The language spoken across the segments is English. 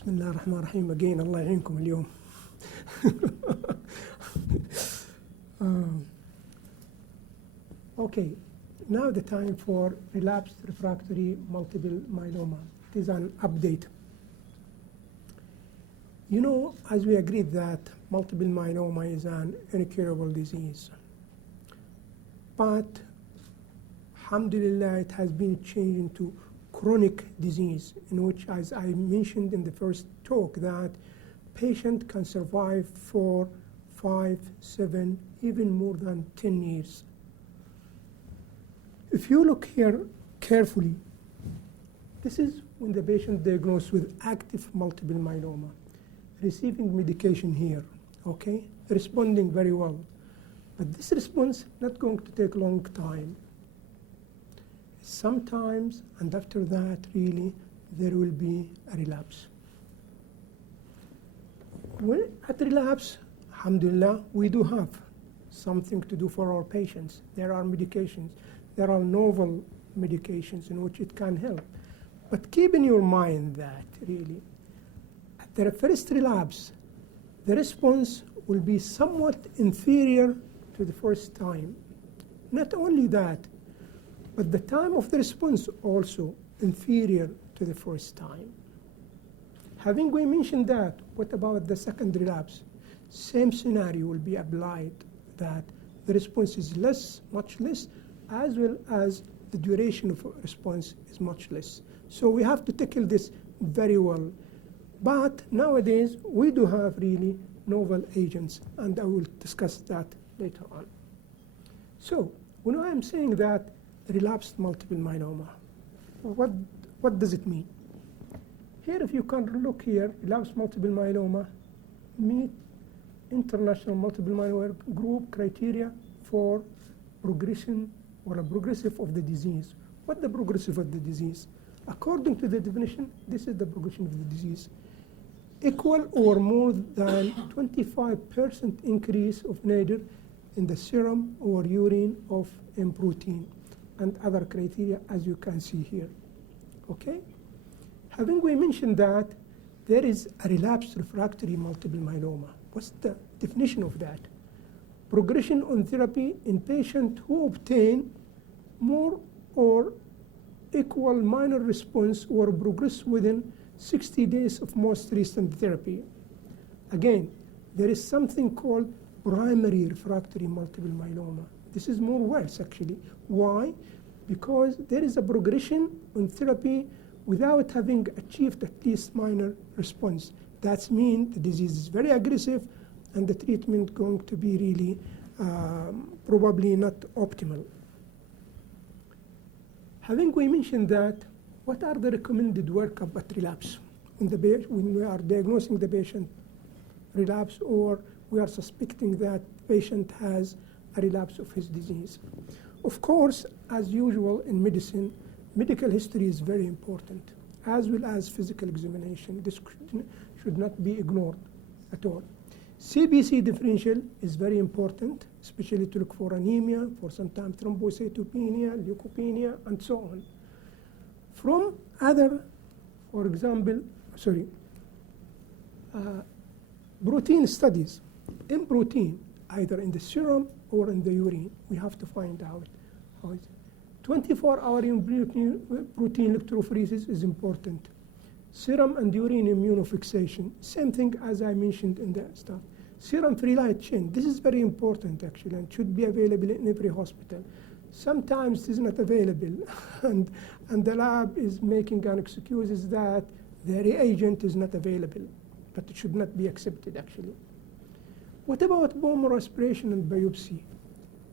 بسم الله الرحمن الرحيم. Again, الله يعينكم اليوم. Okay, now the time for relapsed refractory multiple myeloma. It is an update. You know, as we agreed that multiple myeloma is an incurable disease, but alhamdulillah it has been changed into chronic disease, in which, as I mentioned in the first talk, that patient can survive for 5, 7, even more than 10 years. If you look here carefully, this is when the patient diagnosed with active multiple myeloma, receiving medication here, okay, responding very well. But this response not going to take a long time. Sometimes, and after that, really, there will be a relapse. When at relapse, alhamdulillah, we do have something to do for our patients. There are medications. There are novel medications in which it can help. But keep in your mind that, really, at the first relapse, the response will be somewhat inferior to the first time. Not only that, but the time of the response also inferior to the first time. Having we mentioned that, what about the second relapse? Same scenario will be applied, that the response is less, much less, as well as the duration of response is much less. So we have to tackle this very well. But nowadays, we do have really novel agents, and I will discuss that later on. So when I am saying that relapsed multiple myeloma, what does it mean? Here, if you can look here, relapsed multiple myeloma meet international multiple myeloma group criteria for progression or a progressive of the disease. What the progressive of the disease? According to the definition, this is the progression of the disease. Equal or more than 25% increase of nadir in the serum or urine of M protein and other criteria, as you can see here. Okay? Having we mentioned that, there is a relapsed refractory multiple myeloma. What's the definition of that? Progression on therapy in patients who obtain more or equal minor response or progress within 60 days of most recent therapy. Again, there is something called primary refractory multiple myeloma. This is more worse, actually. Why? Because there is a progression on therapy without having achieved at least minor response. That means the disease is very aggressive and the treatment going to be really probably not optimal. Having we mentioned that, what are the recommended workup at relapse? When we are diagnosing the patient relapse, or we are suspecting that patient has a relapse of his disease. Of course, as usual in medicine, medical history is very important, as well as physical examination. This should not be ignored at all. CBC differential is very important, especially to look for anemia, for sometimes thrombocytopenia, leukopenia, and so on. From other, for example, protein studies, in protein, either in the serum or in the urine, we have to find out how it is. 24-hour protein electrophoresis is important. Serum and urine immunofixation, same thing as I mentioned in the stuff. Serum free light chain, this is very important actually, and should be available in every hospital. Sometimes it is not available, and the lab is making an excuse that the reagent is not available, but it should not be accepted actually. What about bone marrow aspiration and biopsy?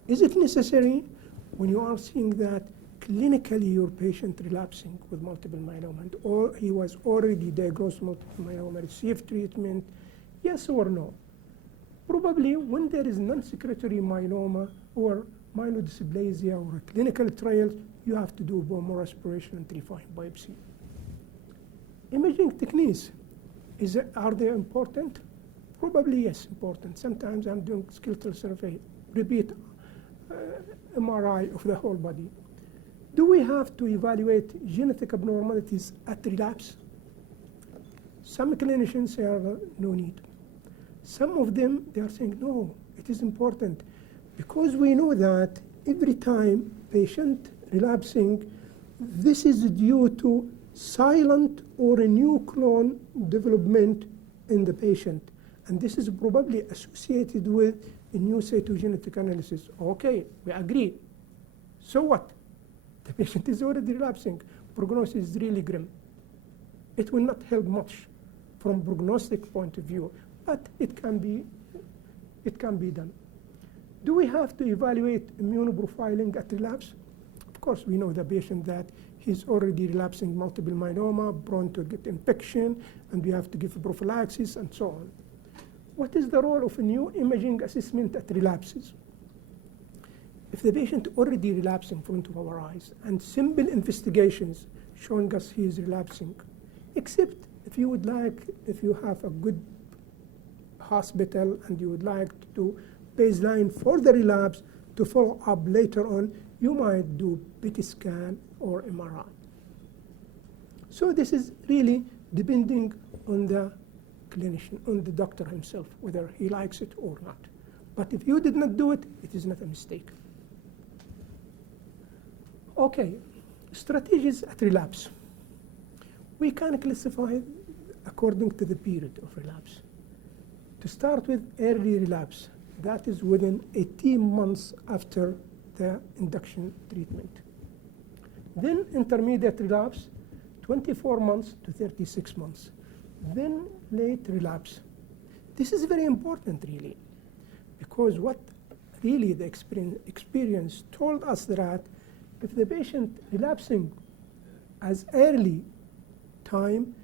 Is it necessary when you are seeing that clinically your patient relapsing with multiple myeloma, or he was already diagnosed multiple myeloma, received treatment, yes or no? Probably when there is non-secretory myeloma or myelodysplasia or a clinical trial, you have to do bone marrow aspiration and refine biopsy. Imaging techniques, are they important? Probably yes, important. Sometimes I'm doing skeletal survey, repeat MRI of the whole body. Do we have to evaluate genetic abnormalities at relapse? Some clinicians say no need. Some of them, they are saying no, it is important, because we know that every time patient relapsing, this is due to silent or a new clone development in the patient. And this is probably associated with a new cytogenetic analysis. Okay, we agree. So what? The patient is already relapsing. Prognosis is really grim. It will not help much from prognostic point of view, but it can be done. Do we have to evaluate immunoprofiling at relapse? Of course, we know the patient that he's already relapsing multiple myeloma, prone to get infection, and we have to give prophylaxis and so on. What is the role of a new imaging assessment at relapses? If the patient already relapsed in front of our eyes and simple investigations showing us he is relapsing, except if you have a good hospital and you would like to do baseline for the relapse to follow up later on, you might do PET scan or MRI. So this is really depending on the clinician, on the doctor himself, whether he likes it or not. But if you did not do it, it is not a mistake. Okay, strategies at relapse. We can classify according to the period of relapse. To start with, early relapse. That is within 18 months after the induction treatment. Then intermediate relapse, 24 months to 36 months. Then late relapse. This is very important, really, because what really the experience told us that if the patient relapsing as early time,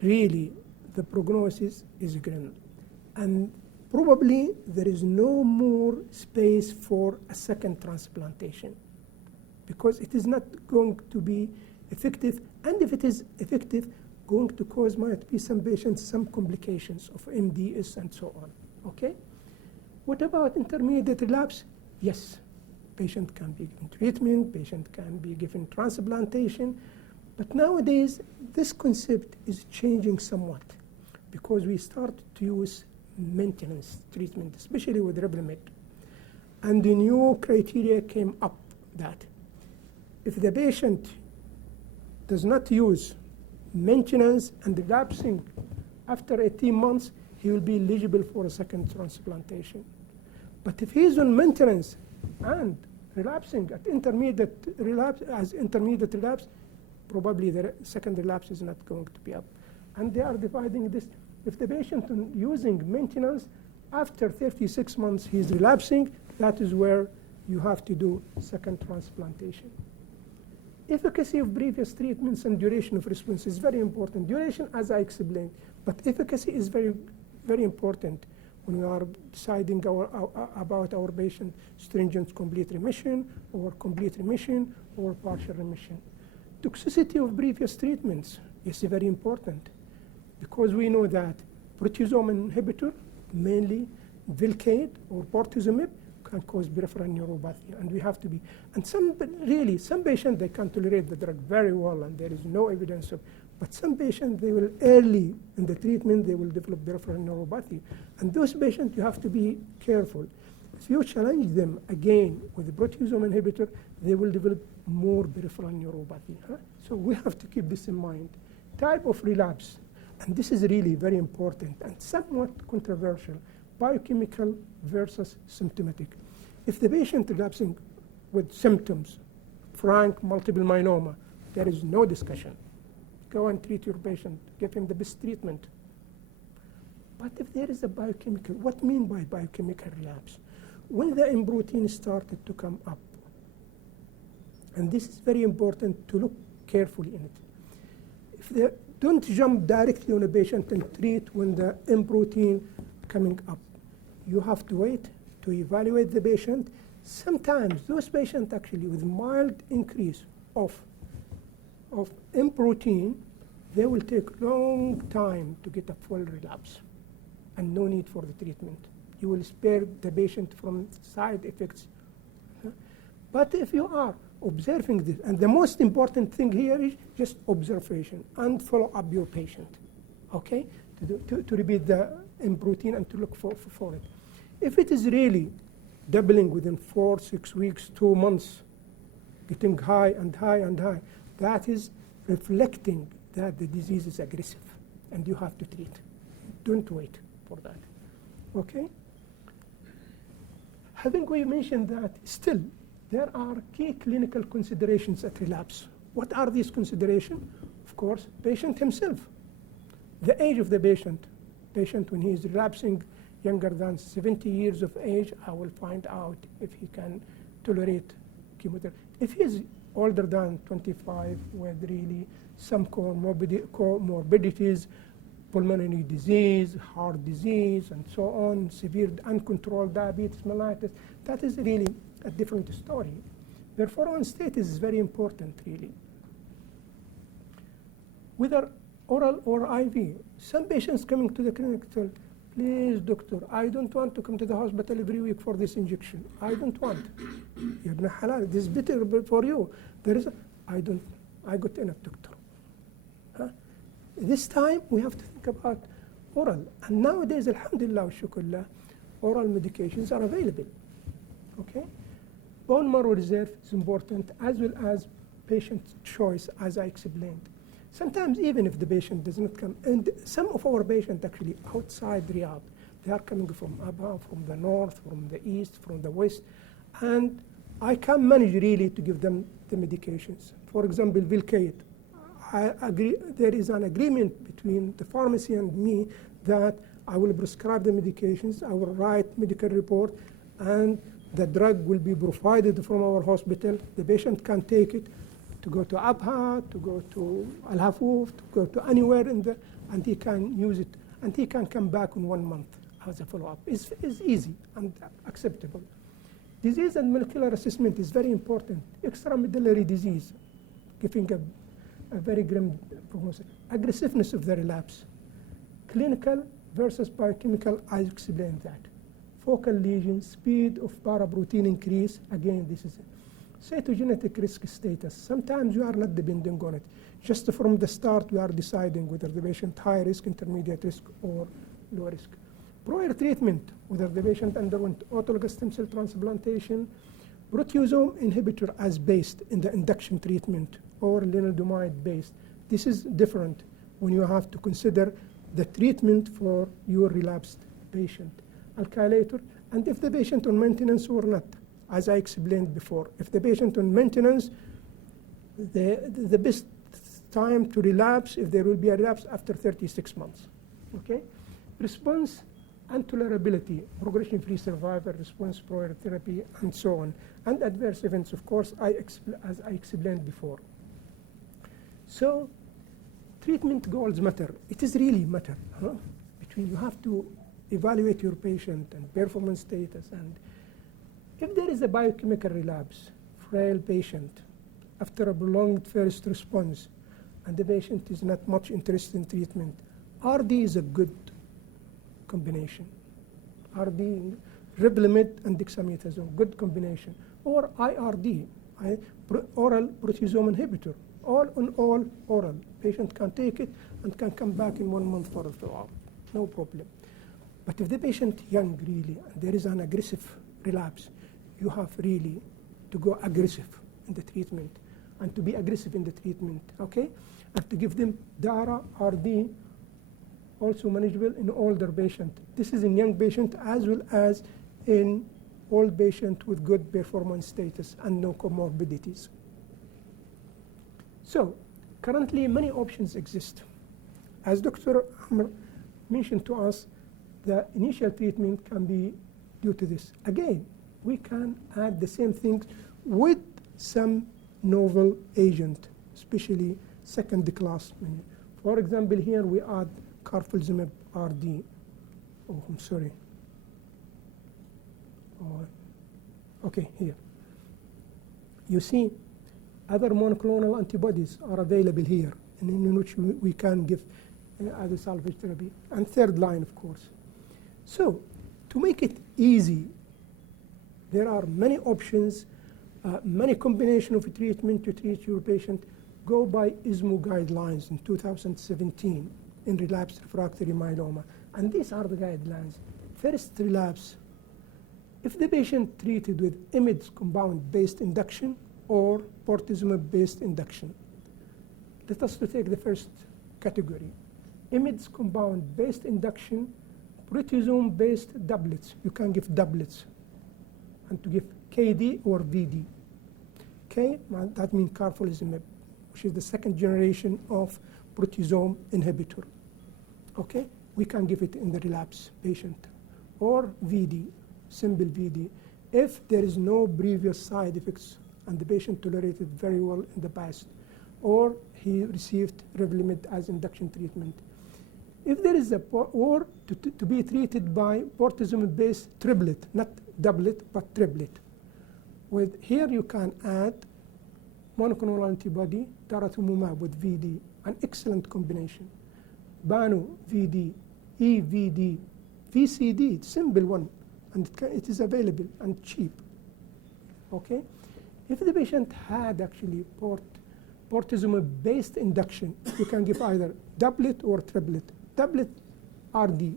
really the prognosis is grim. And probably there is no more space for a second transplantation, because it is not going to be effective, and if it is effective, going to cause might be some patients some complications of MDS and so on. Okay? What about intermediate relapse? Yes, patient can be given treatment, patient can be given transplantation, but nowadays this concept is changing somewhat, because we start to use maintenance treatment, especially with Revlimid. And the new criteria came up that if the patient does not use maintenance and relapsing after 18 months, he will be eligible for a second transplantation. But if he is on maintenance and relapsing at intermediate relapse, probably the second relapse is not going to be up. And they are dividing this. If the patient is using maintenance, after 36 months he is relapsing, that is where you have to do second transplantation. Efficacy of previous treatments and duration of response is very important. Duration, as I explained, but efficacy is very, very important when we are deciding about our patient stringent complete remission or partial remission. Toxicity of previous treatments is very important, because we know that proteasome inhibitor, mainly Velcade or bortezomib, can cause peripheral neuropathy, and we have to be. And some patients, they can tolerate the drug very well, and there is no evidence of. But some patients, they will early in the treatment, they will develop peripheral neuropathy, and those patients, you have to be careful. If you challenge them again with the proteasome inhibitor, they will develop more peripheral neuropathy. So we have to keep this in mind. Type of relapse, and this is really very important and somewhat controversial, biochemical versus symptomatic. If the patient relapsing with symptoms, frank multiple myeloma, there is no discussion. Go and treat your patient, give him the best treatment. But if there is a biochemical, what mean by biochemical relapse? When the M protein started to come up, and this is very important to look carefully in it. If they don't jump directly on a patient and treat when the M protein coming up. You have to wait to evaluate the patient. Sometimes those patients actually with mild increase of M protein, they will take long time to get a full relapse and no need for the treatment. You will spare the patient from side effects. But if you are observing this, and the most important thing here is just observation and follow up your patient. okay, to repeat the M protein and to look for it. If it is really doubling within 4, 6 weeks, 2 months, getting high and high and high, that is reflecting that the disease is aggressive and you have to treat. Don't wait for that, okay? Having we mentioned that, still there are key clinical considerations at relapse. What are these considerations? Of course, patient himself, the age of the patient. Patient, when he is relapsing younger than 70 years of age, I will find out if he can tolerate chemotherapy. If he is older than 25 with really some comorbidities, pulmonary disease, heart disease, and so on, severe uncontrolled diabetes mellitus, that is really a different story. Performance status is very important, really. Whether oral or IV, some patients coming to the clinic tell, please, doctor, I don't want to come to the hospital every week for this injection. I don't want. Ya ibn halal, this is better for you. I got enough, doctor. Huh? This time, we have to think about oral. And nowadays, alhamdulillah, shukullah, oral medications are available. Okay? Bone marrow reserve is important, as well as patient choice, as I explained. Sometimes even if the patient does not come, and some of our patients actually outside Riyadh, they are coming from Abha, from the north, from the east, from the west, and I can manage really to give them the medications. For example, Vilcade, I agree, there is an agreement between the pharmacy and me that I will prescribe the medications, I will write medical report, and the drug will be provided from our hospital. The patient can take it to go to Abha, to go to Al Hafuf, to go to anywhere and he can use it. And he can come back in 1 month as a follow-up. It's easy and acceptable. Disease and molecular assessment is very important. Extramedullary disease, giving a very grim prognosis. Aggressiveness of the relapse. Clinical versus biochemical, I explained that. Focal lesions, speed of paraprotein increase, again, this is it. Cytogenetic risk status. Sometimes you are not depending on it. Just from the start, we are deciding whether the patient high risk, intermediate risk, or low risk. Prior treatment, whether the patient underwent autologous stem cell transplantation, proteasome inhibitor as based in the induction treatment, or lenalidomide based. This is different when you have to consider the treatment for your relapsed patient. Alkylator, and if the patient on maintenance or not. As I explained before, if the patient on maintenance, the best time to relapse, if there will be a relapse, after 36 months. Okay? Response and tolerability, progression-free survival, response prior therapy, and so on. And adverse events, of course, as I explained before. So, treatment goals matter. It is really matter. Huh? Between you have to evaluate your patient and performance status, and if there is a biochemical relapse, frail patient, after a prolonged first response, and the patient is not much interested in treatment, RD is a good combination. RD, Revlimid and dexamethasone, good combination. Or IRD, oral proteasome inhibitor. All on all oral. Patient can take it and can come back in 1 month for a follow-up. No problem. But if the patient young really, and there is an aggressive relapse, you have really to go aggressive in the treatment and to be aggressive in the treatment, okay? And to give them DARA, RD, also manageable in older patient. This is in young patient as well as in old patient with good performance status and no comorbidities. So, currently many options exist. As Dr. Amr mentioned to us, the initial treatment can be due to this. Again, we can add the same things with some novel agent, especially second class. For example, here we add carfilzomib RD. Oh, I'm sorry. Oh, okay, here. You see, other monoclonal antibodies are available here, in which we can give as a salvage therapy. And third line, of course. So, to make it easy, there are many options, many combinations of treatment to treat your patient. Go by ISMO guidelines in 2017. in relapsed refractory myeloma. And these are the guidelines. First, relapse. If the patient treated with IMiD compound-based induction or bortezomib-based induction. Let us take the first category. IMiD compound-based induction, proteasome-based doublets. You can give doublets, and to give KD or VD. K, that means carfilzomib, which is the second generation of proteasome inhibitor. Okay, we can give it in the relapse patient. Or VD, simple VD, if there is no previous side effects and the patient tolerated very well in the past, or he received Revlimid as induction treatment. If there is or to be treated by bortezomib-based triplet, not doublet, but triplet. With here you can add monoclonal antibody, daratumumab with VD, an excellent combination. Banu, VD, EVD, VCD, simple one, and it is available and cheap. Okay? If the patient had actually bortezomib-based induction, you can give either doublet or triplet. Doublet, RD,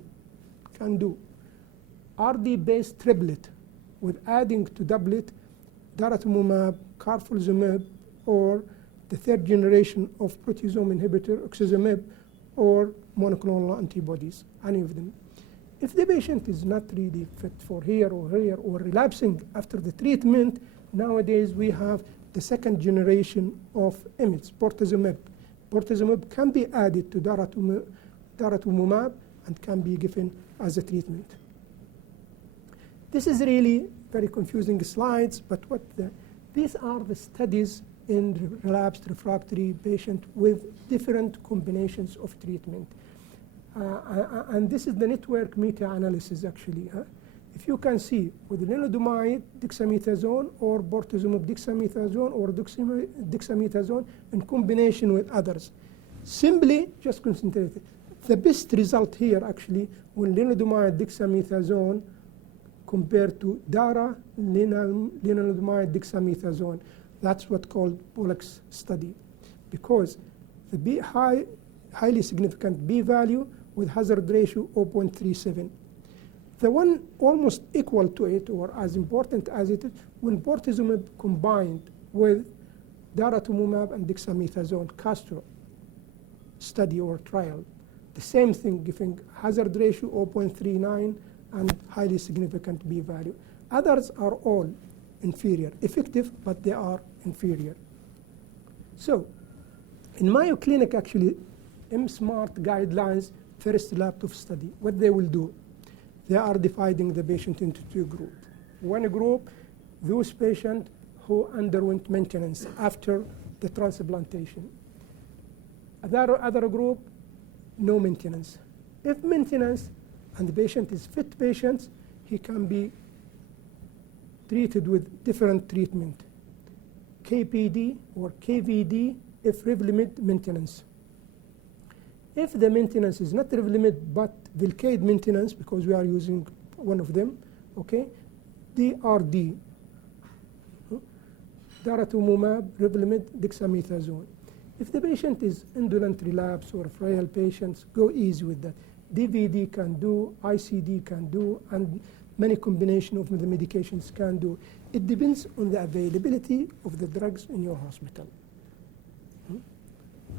can do. RD-based triplet, with adding to doublet daratumumab, carfilzomib, or the third generation of proteasome inhibitor, oxazomib, or monoclonal antibodies, any of them. If the patient is not really fit for here or relapsing after the treatment, nowadays we have the second generation of IMiDs, bortezomib. Bortezomib can be added to daratumumab and can be given as a treatment. This is really very confusing slides, but these are the studies in relapsed refractory patient with different combinations of treatment. And this is the network meta-analysis actually. If you can see with lenalidomide, dexamethasone, or bortezomib dexamethasone, or dexamethasone in combination with others. Simply just concentrate. The best result here actually when lenalidomide dexamethasone compared to dara lenalidomide dexamethasone. That's what's called Pollux study, because the highly significant p-value with hazard ratio 0.37. The one almost equal to it, or as important as it is, when bortezomib combined with daratumumab and dexamethasone, Castro study or trial. The same thing, giving hazard ratio 0.39 and highly significant p-value. Others are all inferior, effective, but they are inferior. So, in Mayo Clinic, actually, M-SMART guidelines, first laptop study, what they will do, they are dividing the patient into two groups. One group, those patients who underwent maintenance after the transplantation. Other group, no maintenance. If maintenance and the patient is fit patient, he can be treated with different treatment. KPD or KVD if Revlimid maintenance. If the maintenance is not Revlimid but Velcade maintenance, because we are using one of them, okay, DRD, daratumumab, Revlimid, dexamethasone. If the patient is indolent relapse or frail patients, go easy with that. DVD can do, ICD can do, and many combination of the medications can do. It depends on the availability of the drugs in your hospital.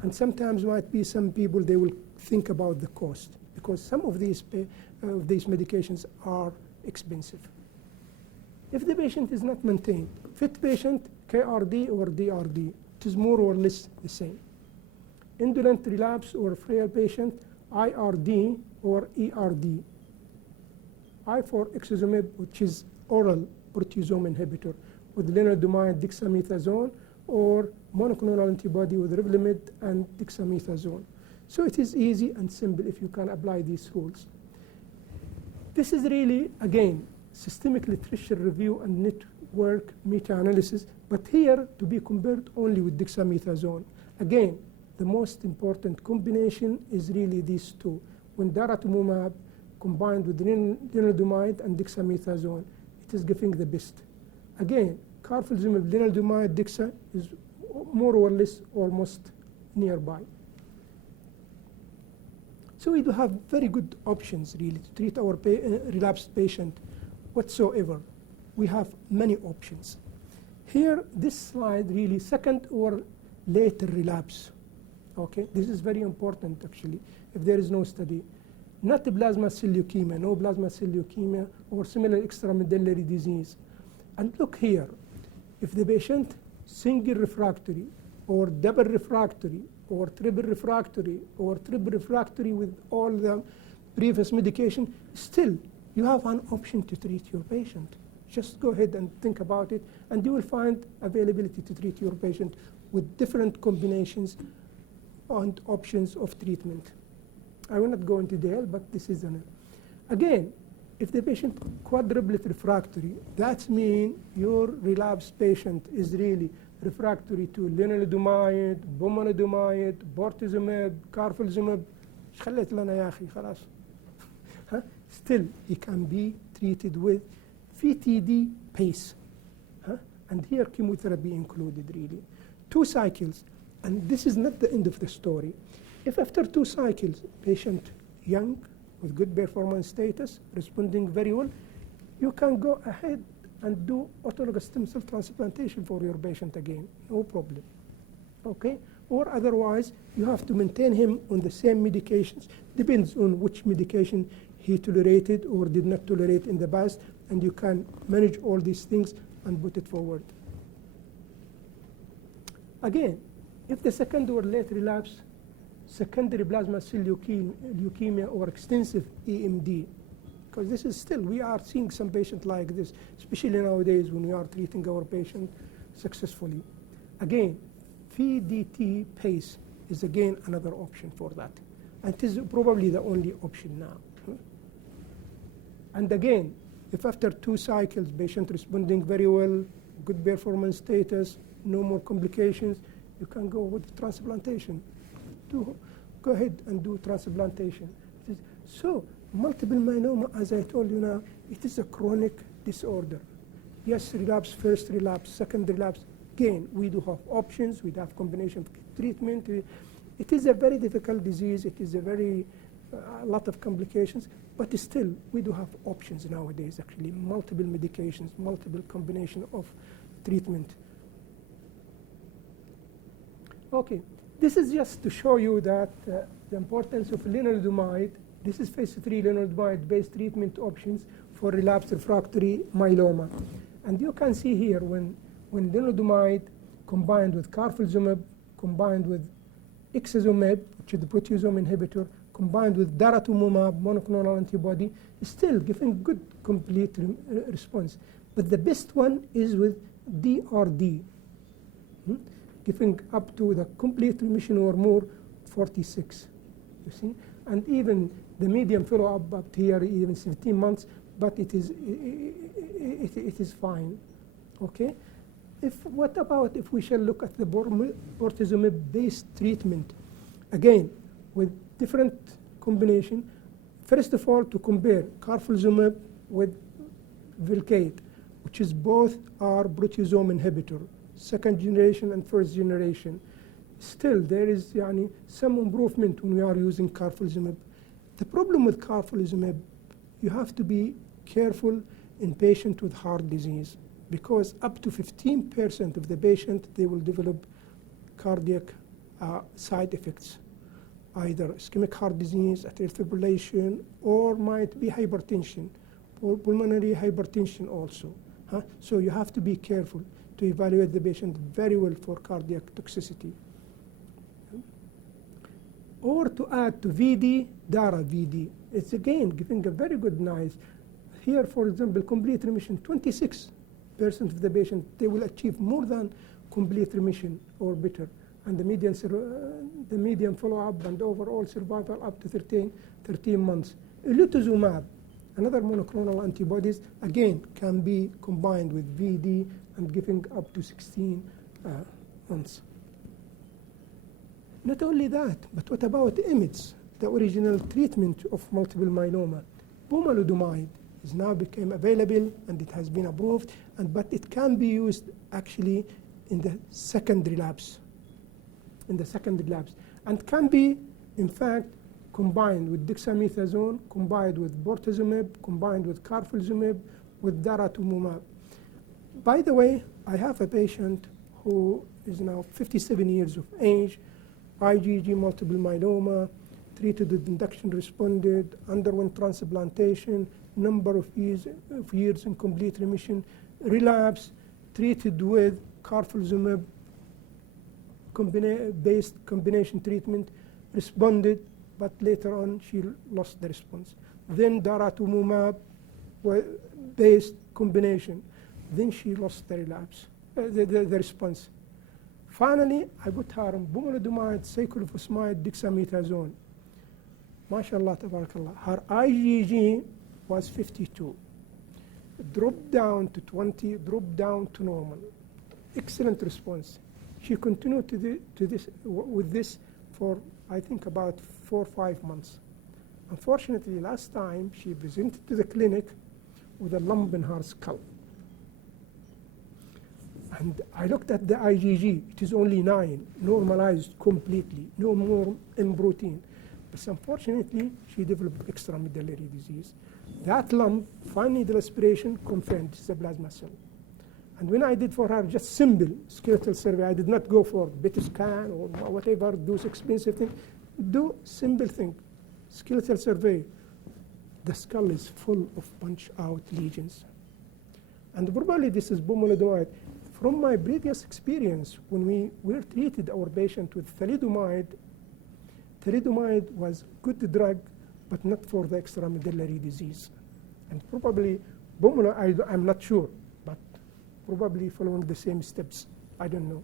And sometimes might be some people, they will think about the cost, because some of these medications are expensive. If the patient is not maintained, fit patient, KRD or DRD, it is more or less the same. Indolent relapse or frail patient, IRD or ERD. I for oxazomib, which is oral proteasome inhibitor, with lenalidomide, dexamethasone, or monoclonal antibody with Revlimid and dexamethasone. So it is easy and simple if you can apply these rules. This is really, again, systemic literature review and network meta-analysis, but here to be compared only with dexamethasone. Again, the most important combination is really these two. When daratumumab combined with lenalidomide and dexamethasone, it is giving the best. Again, carfilzomib, lenalidomide, dexa is more or less almost nearby. So we do have very good options really to treat our relapsed patient whatsoever. We have many options. Here, this slide really second or later relapse. Okay, this is very important actually if there is no study. Not plasma cell leukemia, no plasma cell leukemia or similar extramedullary disease. And look here, if the patient single refractory or double refractory or triple refractory or triple refractory with all the previous medication, still you have an option to treat your patient. Just go ahead and think about it, and you will find availability to treat your patient with different combinations and options of treatment. I will not go into detail, but this is again, if the patient quadruplet refractory, that means your relapsed patient is really refractory to lenalidomide, pomalidomide, bortezomib, carfilzomib. ايش خليت لنا يا أخي خلاص. Still, he can be treated with VTD pace. And here chemotherapy included really. 2 cycles, and this is not the end of the story. If after 2 cycles, patient young, with good performance status, responding very well, you can go ahead and do autologous stem cell transplantation for your patient again, no problem. Okay? Or otherwise, you have to maintain him on the same medications. Depends on which medication he tolerated or did not tolerate in the past, and you can manage all these things and put it forward. Again, if the second or late relapse, secondary plasma cell leukemia or extensive EMD, because this is still, we are seeing some patients like this, especially nowadays when we are treating our patient successfully. Again, VDT pace is again another option for that. And it is probably the only option now. And again, if after 2 cycles, patient responding very well, good performance status, no more complications, you can go with transplantation. Go ahead and do transplantation. So multiple myeloma, as I told you now, it is a chronic disorder. Yes, relapse, first relapse, second relapse. Again, we do have options. We have combination of treatment. It is a very difficult disease. It is a very lot of complications. But still, we do have options nowadays, actually. Multiple medications, multiple combination of treatment. Okay. This is just to show you that the importance of lenalidomide. This is phase 3 lenalidomide-based treatment options for relapsed refractory myeloma. And you can see here when lenalidomide combined with carfilzomib, combined with ixazomib, which is the proteasome inhibitor, combined with daratumumab, monoclonal antibody, is still giving good complete response. But the best one is with DRD. Giving up to the complete remission or more, 46, you see? And even the median follow-up up here, even 17 months, but it is fine, okay? What about if we shall look at the bortezomib-based treatment? Again, with different combination. First of all, to compare carfilzomib with Velcade, which is both are proteasome inhibitor. Second generation and first generation. Still, there is some improvement when we are using carfilzomib. The problem with carfilzomib, you have to be careful in patients with heart disease, because up to 15% of the patient, they will develop cardiac side effects, either ischemic heart disease, atrial fibrillation, or might be hypertension, or pulmonary hypertension also. So you have to be careful to evaluate the patient very well for cardiac toxicity. Or to add to VD, DARA VD. It's again giving a very good nice. Here, for example, complete remission, 26% of the patient, they will achieve more than complete remission or better. And the median follow-up and overall survival up to 13 months. Elotuzumab, another monoclonal antibodies, again, can be combined with VD and giving up to 16 months. Not only that, but what about IMiDs, the original treatment of multiple myeloma? Pomalidomide is now became available and it has been approved, but it can be used actually in the second relapse. And can be, in fact, combined with dexamethasone, combined with bortezomib, combined with carfilzomib, with daratumumab. By the way, I have a patient who is now 57 years of age, IgG multiple myeloma, treated with induction, responded, underwent transplantation, number of years in complete remission, relapse, treated with carfilzomib based combination treatment, responded, but later on she lost the response. Then daratumumab based combination, then she lost the relapse, the response. Finally, I put her on pomalidomide, cyclophosphamide, dexamethasone. MashaAllah, tabarakallah. Her IgG was 52. Dropped down to 20, dropped down to normal. Excellent response. She continued with this for, I think, about 4 or 5 months. Unfortunately, last time she presented to the clinic with a lump in her skull. And I looked at the IgG, it is only 9, normalized completely, no more M protein. But unfortunately, she developed extramedullary disease. That lump, fine needle aspiration, confirmed it's a plasma cell. And when I did for her just simple skeletal survey, I did not go for PET scan or whatever, those expensive things. Do simple thing, skeletal survey. The skull is full of punch out lesions. And probably this is pomalidomide. From my previous experience, when we were treated our patient with thalidomide, thalidomide was good drug, but not for the extramedullary disease. And probably pomalidomide, I'm not sure, but probably following the same steps. I don't know.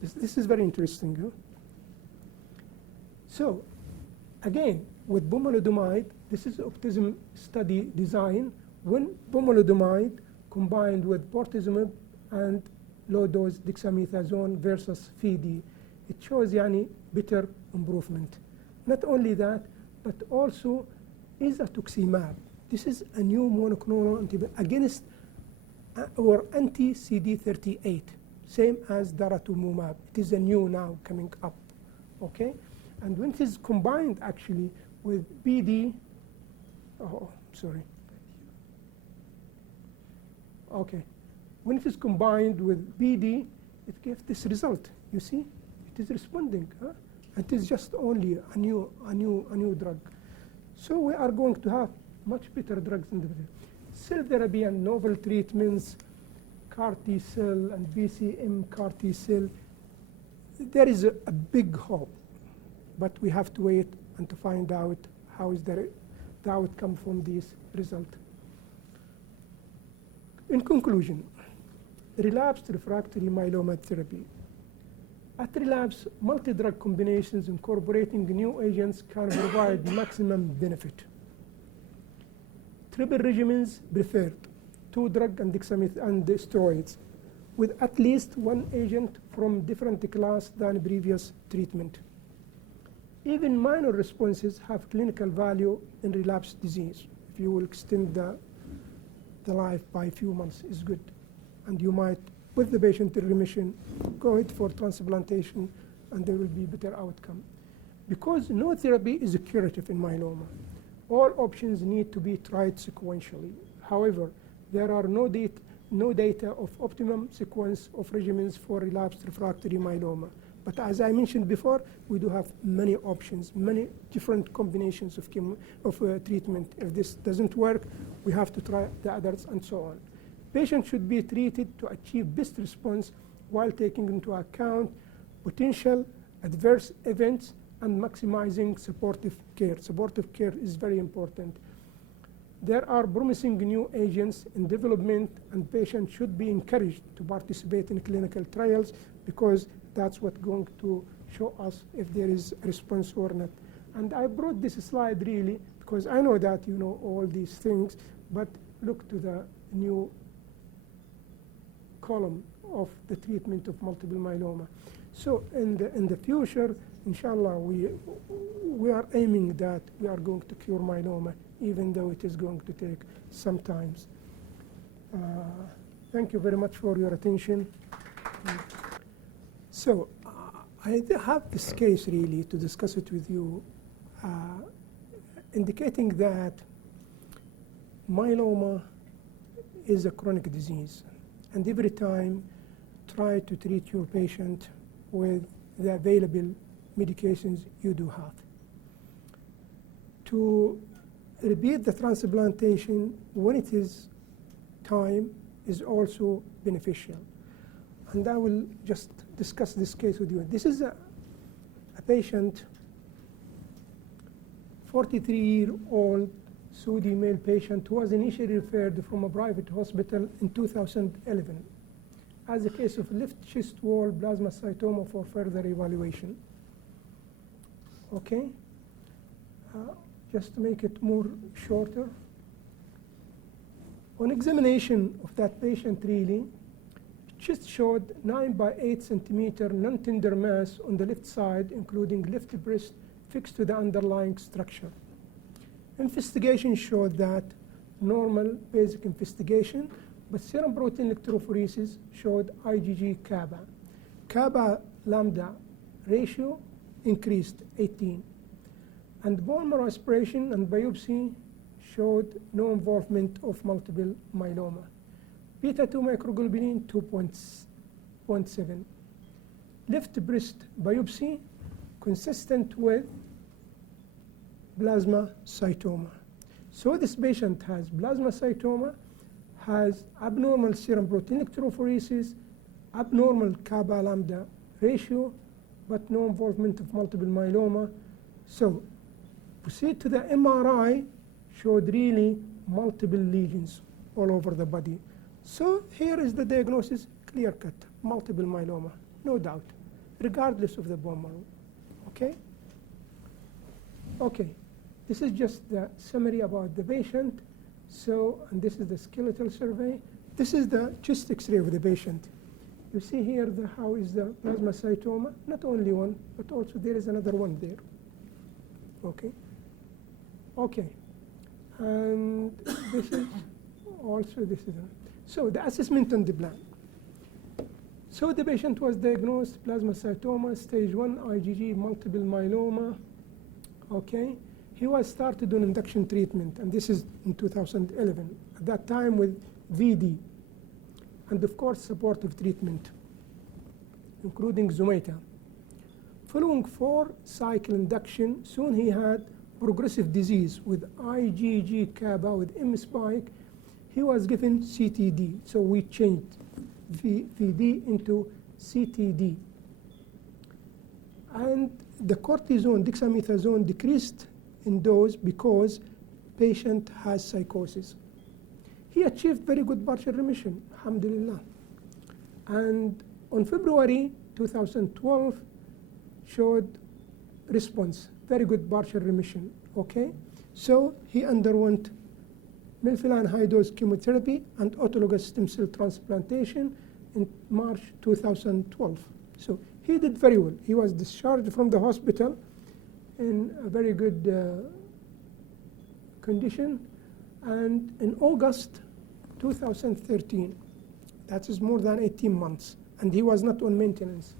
This is very interesting. Huh? So, again, with pomalidomide, this is optimism study design. When pomalidomide combined with bortezomib and low-dose dexamethasone versus FIDI, it shows better improvement. Not only that, but also isatuximab. This is a new monoclonal antibody against or anti-CD38, same as daratumumab. It is a new now coming up, okay? And when it is combined actually with BD, okay. When it is combined with BD, it gives this result. You see, it is responding. Huh? It is just only a new drug. So we are going to have much better drugs in the future. Cell therapy and novel treatments, CAR T cell and BCM CAR T cell. There is a big hope, but we have to wait and to find out how is the outcome from this result. In conclusion, relapsed refractory myeloma therapy. At relapse, multi-drug combinations incorporating new agents can provide maximum benefit. Triple regimens preferred, 2 drug and dexamethasone and steroids, with at least 1 agent from different class than previous treatment. Even minor responses have clinical value in relapsed disease. If you will extend the life by a few months, is good. And you might put the patient in remission, go ahead for transplantation, and there will be better outcome. Because no therapy is curative in myeloma, all options need to be tried sequentially. However, there are no data of optimum sequence of regimens for relapsed refractory myeloma. But as I mentioned before, we do have many options, many different combinations of treatment. If this doesn't work, we have to try the others and so on. Patients should be treated to achieve best response while taking into account potential adverse events and maximizing supportive care. Supportive care is very important. There are promising new agents in development, and patients should be encouraged to participate in clinical trials because that's what's going to show us if there is a response or not. And I brought this slide really because I know that you know all these things, but look to the new column of the treatment of multiple myeloma. So in the future, inshallah, we are aiming that we are going to cure myeloma, even though it is going to take some time. Thank you very much for your attention. So I have this case really to discuss it with you. indicating that myeloma is a chronic disease. And every time, try to treat your patient with the available medications you do have. To repeat the transplantation when it is time is also beneficial. And I will just discuss this case with you. This is a patient, 43-year-old Saudi male patient who was initially referred from a private hospital in 2011 as a case of left chest wall plasmacytoma for further evaluation. Okay? Just to make it more shorter. On examination of that patient really, chest showed 9 by 8 centimeter non-tender mass on the left side, including left breast fixed to the underlying structure. Investigation showed that normal basic investigation, but serum protein electrophoresis showed IgG kappa. Kappa lambda ratio increased 18. And bone marrow aspiration and biopsy showed no involvement of multiple myeloma. Beta-2 microglobulin 2.7. Left breast biopsy consistent with plasmacytoma. So this patient has plasmacytoma, has abnormal serum protein electrophoresis, abnormal kappa lambda ratio, but no involvement of multiple myeloma. So proceed to the MRI, showed really multiple lesions all over the body. So here is the diagnosis, clear cut, multiple myeloma, no doubt, regardless of the bone marrow. Okay? Okay, this is just the summary about the patient. So, and this is the skeletal survey. This is the chest X-ray of the patient. You see here how is the plasmacytoma, not only one, but also there is another one there. Okay? Okay. And this is also, this is, so the assessment on the plan. So the patient was diagnosed plasmacytoma, stage 1, IgG, multiple myeloma. Okay? He was started on induction treatment, and this is in 2011, at that time with VD, and of course supportive treatment, including Zometa. Following 4-cycle induction, soon he had progressive disease with IgG kappa with M spike. He was given CTD, so we changed VD into CTD. And the cortisone, dexamethasone, decreased in dose because patient has psychosis. He achieved very good partial remission, alhamdulillah. And on February 2012, showed response, very good partial remission, okay? So he underwent melphalan high-dose chemotherapy and autologous stem cell transplantation in March 2012. So he did very well. He was discharged from the hospital in a very good condition. And in August 2013, that is more than 18 months, and he was not on maintenance,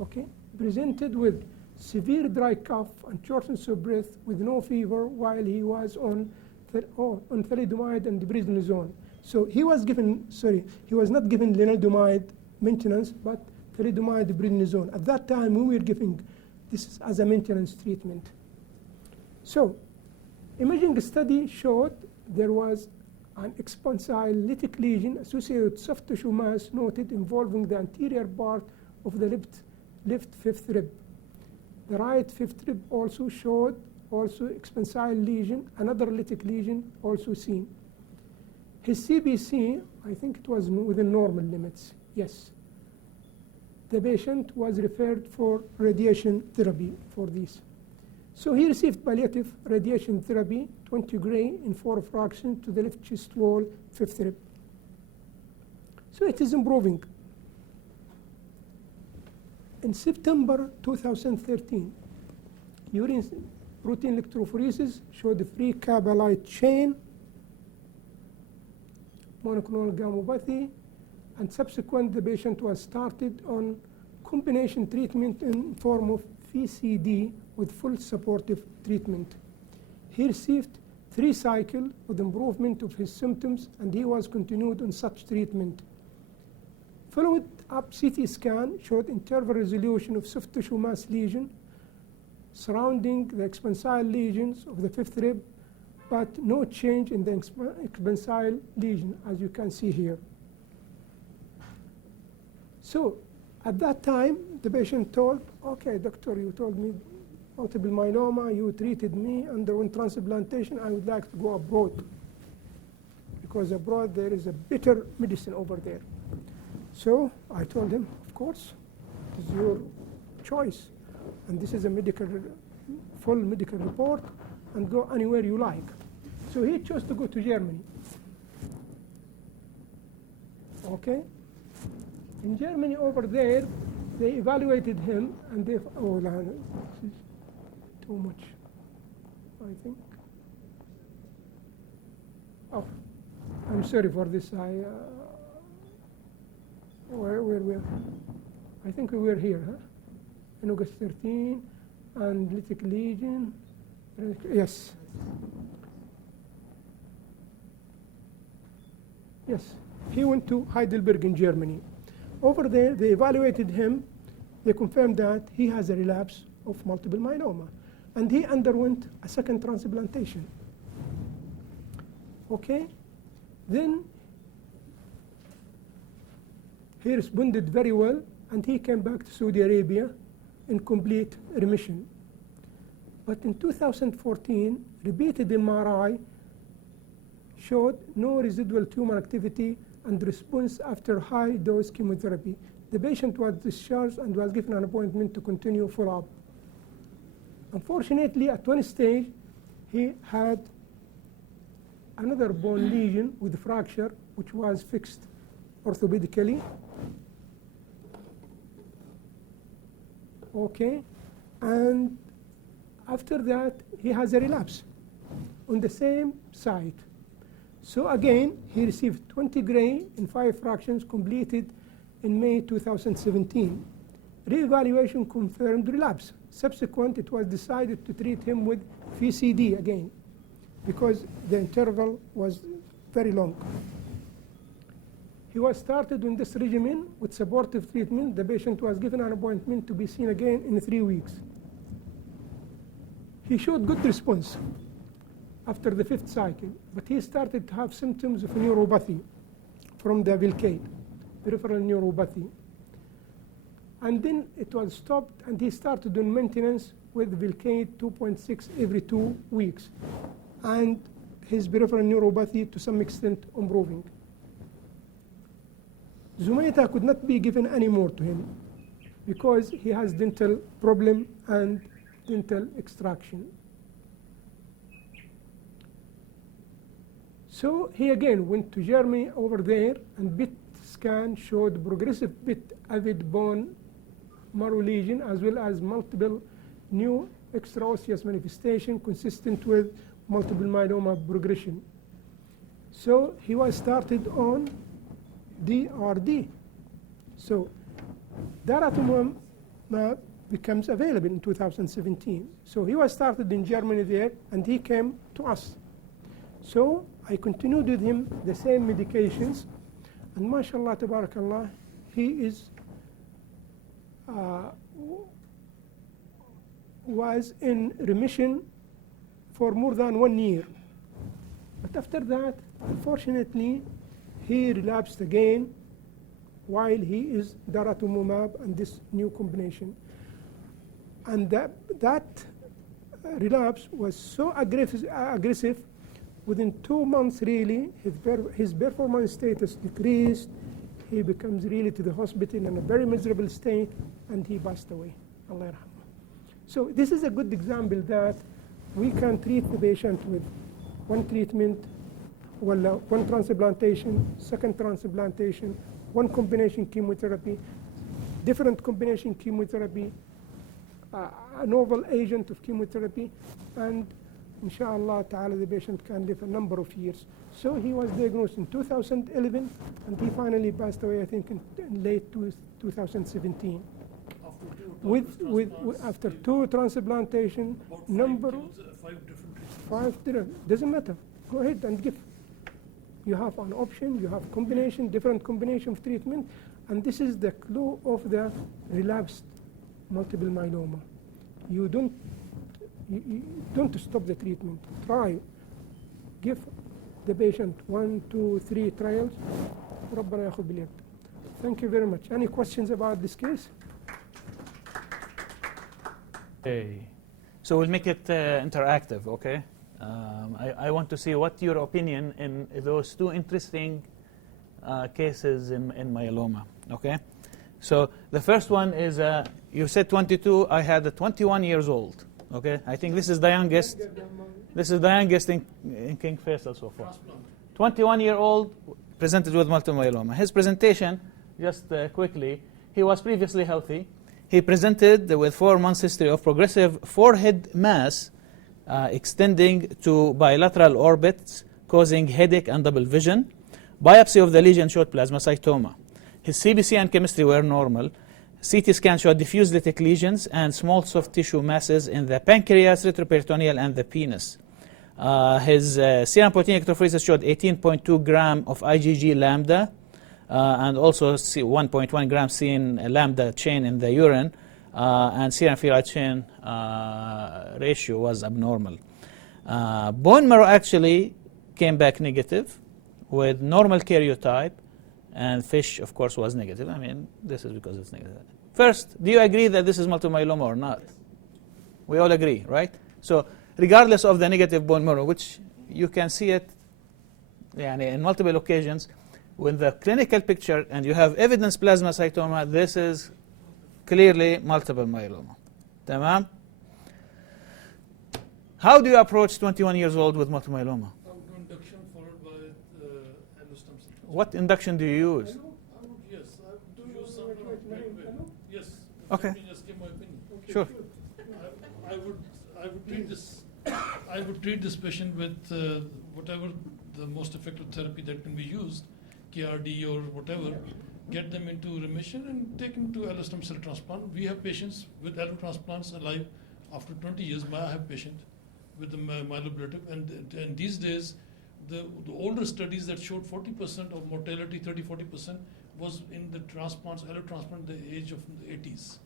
okay? Presented with severe dry cough and shortness of breath with no fever while he was on thalidomide and prednisone. So he was given, he was not given lenalidomide maintenance, but thalidomide prednisone. At that time, we were giving this as a maintenance treatment. So imaging study showed there was an expansile lytic lesion associated with soft tissue mass noted involving the anterior part of the left fifth rib. The right fifth rib also showed expansile lesion, another lytic lesion also seen. His CBC, I think it was within normal limits, yes. The patient was referred for radiation therapy for this. So he received palliative radiation therapy, 20 gray in 4 fractions to the left chest wall, fifth rib. So it is improving. In September 2013, urine protein electrophoresis showed a free kappa light chain, monoclonal gammopathy, and subsequent the patient was started on combination treatment in form of VCD with full supportive treatment. He received 3 cycles with improvement of his symptoms, and he was continued on such treatment. Followed up CT scan showed interval resolution of soft tissue mass lesion surrounding the expansile lesions of the 5th rib, but no change in the expansile lesion, as you can see here. So at that time, the patient told, okay, doctor, you told me multiple myeloma, you treated me, underwent transplantation, I would like to go abroad, because abroad there is a better medicine over there. So I told him, of course, it is your choice, and this is a full medical report, and go anywhere you like. So he chose to go to Germany. Okay? In Germany over there, they evaluated him, and they, oh, no, this is too much, I think. Oh, I'm sorry for this. Where we are? I think we were here, huh? In August 13, and lytic lesion. Yes. Yes. He went to Heidelberg in Germany. Over there, they evaluated him. They confirmed that he has a relapse of multiple myeloma, and he underwent a second transplantation. Okay? Then he responded very well, and he came back to Saudi Arabia in complete remission. But in 2014, repeated MRI showed no residual tumor activity and response after high-dose chemotherapy. The patient was discharged and was given an appointment to continue follow-up. Unfortunately, at one stage, he had another bone lesion with fracture, which was fixed orthopedically. Okay, and after that, he has a relapse on the same site. So again, he received 20 gray in 5 fractions completed in May 2017. Re-evaluation confirmed relapse. Subsequent, it was decided to treat him with VCD again, because the interval was very long. He was started on this regimen with supportive treatment. The patient was given an appointment to be seen again in 3 weeks. He showed good response after the 5th cycle, but he started to have symptoms of neuropathy from the Velcade, peripheral neuropathy. And then it was stopped, and he started on maintenance with Velcade 2.6 every 2 weeks. And his peripheral neuropathy to some extent improving. Zumeta could not be given anymore to him because he has dental problem and dental extraction. So he again went to Germany over there, and PET scan showed progressive PET avid bone marrow lesion, as well as multiple new extraosseous manifestation consistent with multiple myeloma progression. So he was started on DRD. So daratumumab becomes available in 2017. So he was started in Germany there, and he came to us. So I continued with him the same medications, and mashallah, tabarakallah, he is was in remission for more than 1 year. But after that, unfortunately, he relapsed again while he is daratumumab and this new combination. And that relapse was so aggressive, within 2 months really, his performance status decreased. He becomes really to the hospital in a very miserable state, and he passed away. Allah yarhamah. So this is a good example that we can treat the patient with one treatment, well, one transplantation, second transplantation, one combination chemotherapy, different combination chemotherapy, a novel agent of chemotherapy, and inshallah ta'ala the patient can live a number of years. So he was diagnosed in 2011, and he finally passed away, I think, in late 2017. After 2 transplantation, number 5 different 5, doesn't matter. Go ahead and give. You have an option, you have combination, different combination of treatment, and this is the clue of the relapsed multiple myeloma. You don't stop the treatment. Try, give the patient 1, 2, 3 trials. ربنا ياخذ باليد. Thank you very much. Any questions about this case? Okay. So we'll make it interactive, okay? I want to see what your opinion in those two interesting cases in myeloma, okay? So the first one is, you said 22, I had a 21 years old, okay? I think this is the youngest. This is the youngest in King Faisal so far. 21-year-old presented with multiple myeloma. His presentation, just quickly, he was previously healthy. He presented with 4 months history of progressive forehead mass extending to bilateral orbits, causing headache and double vision. Biopsy of the lesion showed plasmacytoma. His CBC and chemistry were normal. CT scan showed diffuse lytic lesions and small soft tissue masses in the pancreas, retroperitoneal, and the penis. His serum protein electrophoresis showed 18.2 gram of IgG lambda, and also 1.1 gram seen lambda chain in the urine, and serum phe chain ratio was abnormal. Bone marrow actually came back negative with normal karyotype, and fish, of course, was negative. I mean, this is because it's negative. First, do you agree that this is multiple myeloma or not? We all agree, right? So regardless of the negative bone marrow, which you can see it in multiple occasions, with the clinical picture and you have evidence plasmacytoma, this is clearly multiple myeloma. Tamam? How do you approach 21 years old with multiple myeloma? Induction followed by allogeneic. What induction do you use? Yes, I would use some Yes. Okay. Let me just give my opinion. Sure. I would treat this. I would treat this patient with whatever the most effective therapy that can be used, KRD or whatever. Get them into remission and take them to allo stem cell transplant. We have patients with allo transplants alive after 20 years. I have patient with the myeloablative, and these days, the older studies that showed 40% of mortality, 30-40%, was in the transplants, allo transplant, the age of the 80s.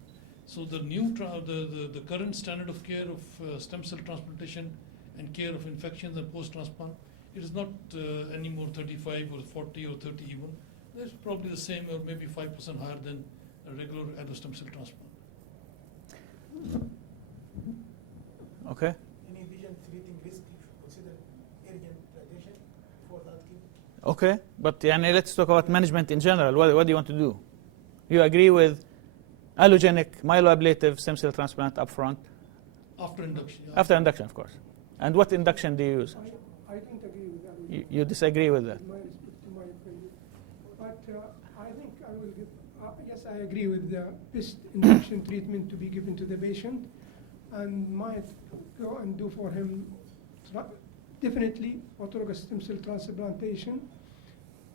So the new, the current standard of care of stem cell transplantation and care of infections and post-transplant, it is not anymore 35 or 40 or 30 even. It's probably the same or maybe 5% higher than a regular allo stem cell transplant. Okay. Any vision threatening risk if you consider urgent radiation for that kid? Okay, but let's talk about management in general. What do you want to do? You agree with allogenic myeloablative stem cell transplant up front? After induction. Yeah. After induction, of course. And what induction do you use? I don't agree with that. You disagree with that? With my respect to my opinion. But I think I will give, yes, I agree with the best induction treatment to be given to the patient, and might go and do for him definitely autologous stem cell transplantation,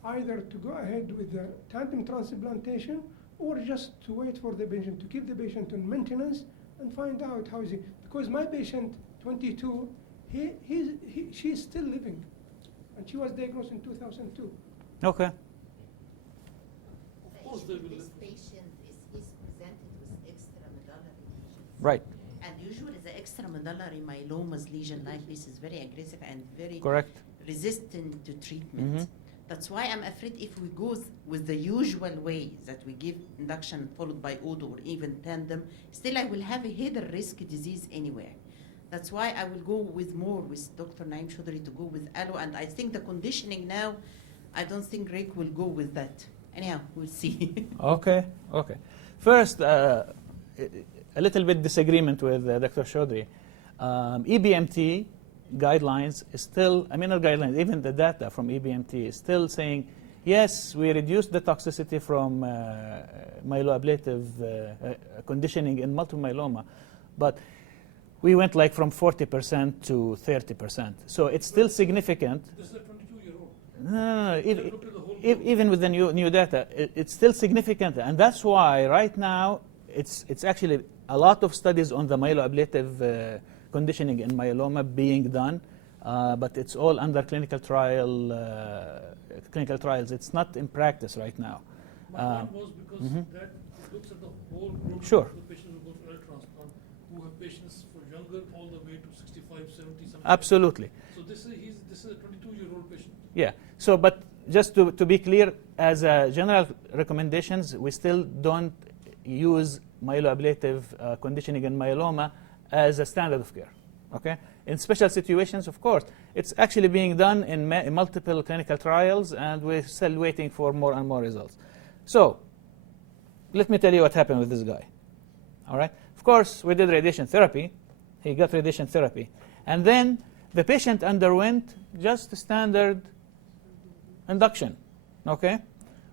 either to go ahead with the tandem transplantation or just to wait for the patient, to keep the patient on maintenance and find out how is he. Because my patient, 22, she's still living, and she was diagnosed in 2002. Okay. Of course, they will. This patient is presented with extramedullary lesions. Right. And usually the extramedullary myelomas lesion like this is very aggressive and very Correct. resistant to treatment. That's why I'm afraid if we go with the usual way that we give induction followed by auto or even tandem, still I will have a hidden risk disease anywhere. That's why I will go with Dr. Naim Chaudhry to go with allo, and I think the conditioning now, I don't think Rick will go with that. Anyhow, we'll see. Okay. First, a little bit disagreement with Dr. Chaudhry. EBMT guidelines is still, not guidelines, even the data from EBMT is still saying, yes, we reduced the toxicity from myeloablative conditioning in multiple myeloma, but we went like from 40% to 30%. So it's still significant. This is a 22-year-old. No. Even with the new data, it's still significant, and that's why right now it's actually a lot of studies on the myeloablative conditioning in myeloma being done but it's all under clinical trials. It's not in practice right now. My point was because mhm. that looks at the whole group Sure. of the patients who go for early transplant, who have patients for younger all the way to 65, 70, something. Absolutely. So this is a 22-year-old patient. Yeah. So, but just to be clear, as a general recommendations, we still don't use myeloablative conditioning in myeloma as a standard of care. Okay. In special situations, of course, it's actually being done in multiple clinical trials, and we're still waiting for more and more results. So, let me tell you what happened with this guy. All right. Of course, we did radiation therapy. He got radiation therapy, and then the patient underwent just standard induction, okay,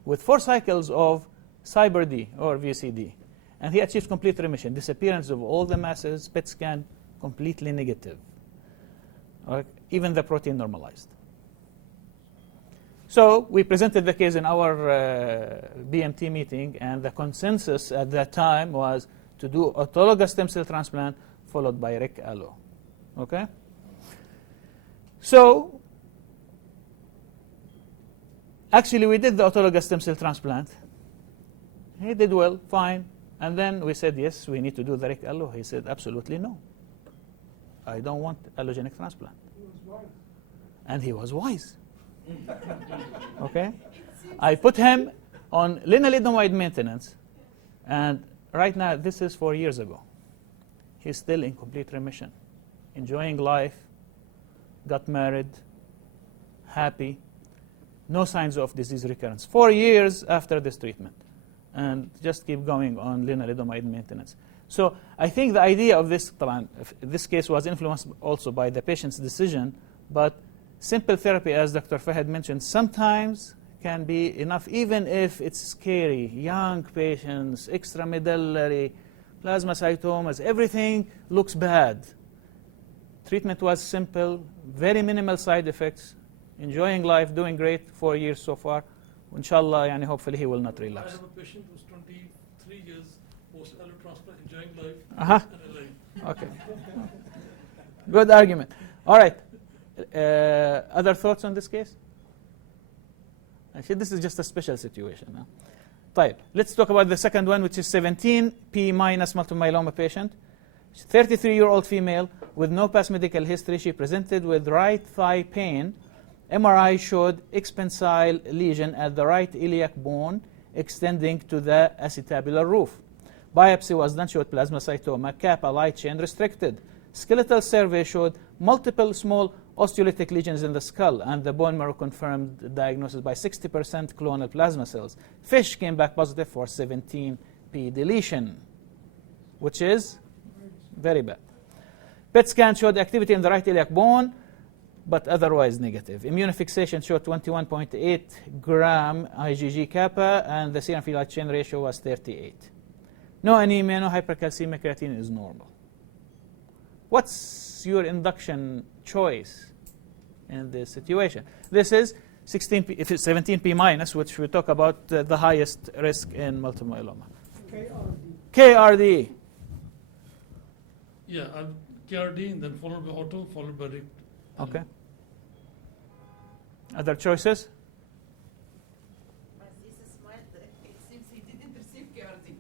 with 4 cycles of CyberD or VCD, and he achieved complete remission, disappearance of all the masses, PET scan completely negative, right? Even the protein normalized. So we presented the case in our BMT meeting, and the consensus at that time was to do autologous stem cell transplant followed by REC allo. Okay? So actually we did the autologous stem cell transplant. He did well, fine. And then we said, yes, we need to do the REC allo. He said, absolutely no. I don't want allogenic transplant. He was wise. And he was wise. Okay? I put him on lenalidomide maintenance, and right now, this is 4 years ago. He's still in complete remission, enjoying life, got married, happy, no signs of disease recurrence. 4 years after this treatment, and just keep going on lenalidomide maintenance. So I think the idea of this case was influenced also by the patient's decision, but simple therapy, as Dr. Fahad mentioned, sometimes can be enough, even if it's scary. Young patients, extramedullary, plasmacytomas, everything looks bad. Treatment was simple, very minimal side effects, enjoying life, doing great, 4 years so far. Inshallah, yani hopefully he will not relapse. I have a patient who's 23 years post-allo transplant, enjoying life Uh-huh. and alive. Okay. Good argument. All right. Other thoughts on this case? Actually, this is just a special situation. Huh? طيب, let's talk about the second one, which is 17P minus multiple myeloma patient. 33-year-old female with no past medical history. She presented with right thigh pain. MRI showed expensile lesion at the right iliac bone extending to the acetabular roof. Biopsy was done, showed plasmacytoma, kappa, light chain, restricted. Skeletal survey showed multiple small osteolytic lesions in the skull, and the bone marrow confirmed the diagnosis by 60% clonal plasma cells. FISH came back positive for 17P deletion, which is very bad. PET scan showed activity in the right iliac bone, but otherwise negative. Immunofixation showed 21.8 gram IgG kappa, and the serum free light chain ratio was 38. No anemia, no hypercalcemia, creatinine is normal. What's your induction choice in this situation? This is 16P, if it's 17P minus, which we talk about the highest risk in multiple myeloma. KRD. Yeah, KRD, and then followed by auto, followed by RIC. Okay. Other choices? It seems he didn't receive KRD.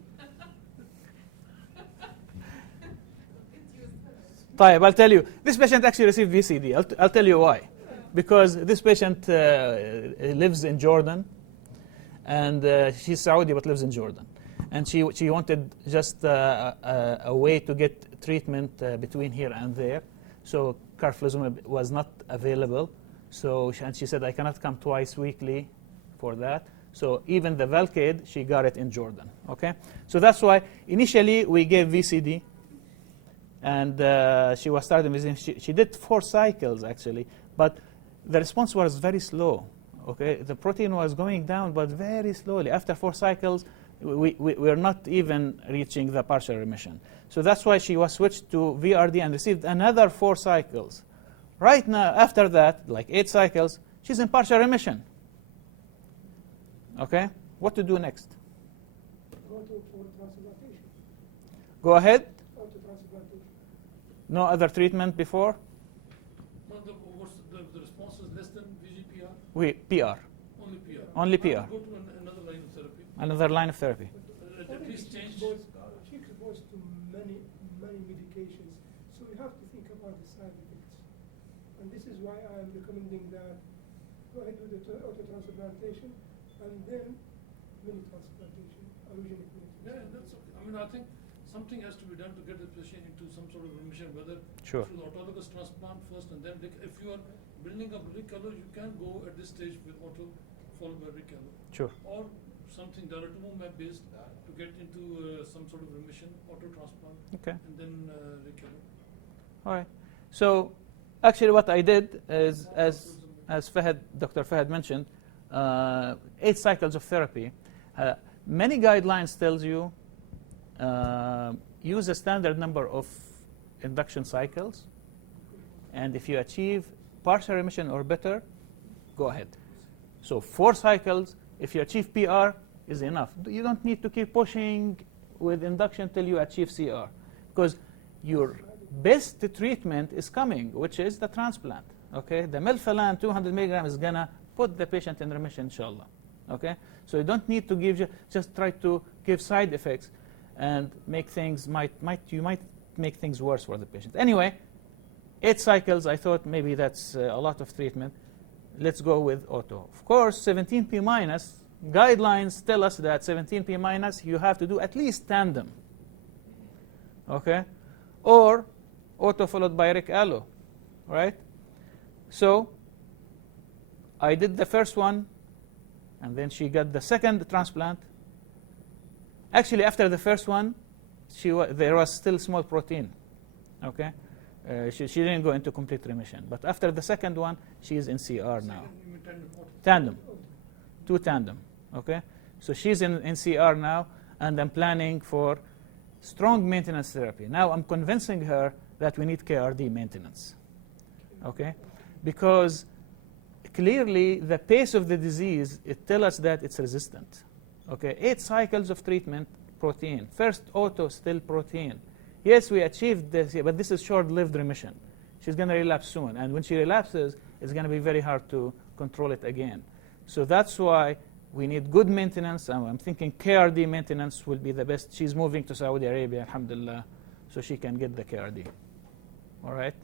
طيب, I'll tell you. This patient actually received VCD. I'll tell you why. Because this patient lives in Jordan, and she's Saudi but lives in Jordan. And she wanted just a way to get treatment between here and there. So carfilzomib was not available. And she said, I cannot come twice weekly for that. So even the Velcade, she got it in Jordan. Okay? So that's why initially we gave VCD. And she was starting with, she did 4 cycles actually, but the response was very slow. Okay, the protein was going down, but very slowly. After 4 cycles, we were not even reaching the partial remission. So that's why she was switched to VRD and received another 4 cycles. Right now, after that, like 8 cycles, she's in partial remission. Okay, what to do next? Go to for transplantation. Go ahead. Go to transplantation. No other treatment before? What's PR. Only PR. Only I PR. would go to another line of therapy. Another line of therapy. At least change. She exposed to many medications, so you have to think about the side effects. And this is why I am recommending that go ahead with the auto-transplantation and then mini-transplantation, allogeneic Yeah, mini-transplantation. that's okay. I mean, I think something has to be done to get the patient into some sort of remission, whether Sure. through autologous transplant first and then if you are building up recallo, you can go at this stage with auto followed by recallo. Sure. Or something daratumumab based to get into some sort of remission, auto transplant, Okay. and then recallo. All right. So actually what I did is, as Fahad, Dr. Fahad mentioned, 8 cycles of therapy. Many guidelines tells you use a standard number of induction cycles, and if you achieve partial remission or better, go ahead. So 4 cycles, if you achieve PR, is enough. You don't need to keep pushing with induction till you achieve CR, because your best treatment is coming, which is the transplant. Okay, the melphalan 200 milligram is gonna put the patient in remission, inshallah. Okay, so you don't need to give, just try to give side effects and make things you might make things worse for the patient. Anyway, 8 cycles, I thought maybe that's a lot of treatment. Let's go with auto. Of course, 17p minus, guidelines tell us that 17p minus, you have to do at least tandem. Okay? Or auto followed by Ric-Allo, right? So I did the first one, and then she got the second transplant. Actually, after the first one, there was still small protein. Okay? She didn't go into complete remission. But after the second one, she is in CR now. Tandem. 2 tandem. Okay? So she's in CR now, and I'm planning for strong maintenance therapy. Now I'm convincing her that we need KRD maintenance. Okay? Because clearly the pace of the disease, it tells us that it's resistant. Okay? 8 cycles of treatment, protein. First auto, still protein. Yes, we achieved this, but this is short-lived remission. She's going to relapse soon. And when she relapses, it's going to be very hard to control it again. So that's why we need good maintenance. And I'm thinking KRD maintenance will be the best. She's moving to Saudi Arabia, alhamdulillah, so she can get the KRD. All right?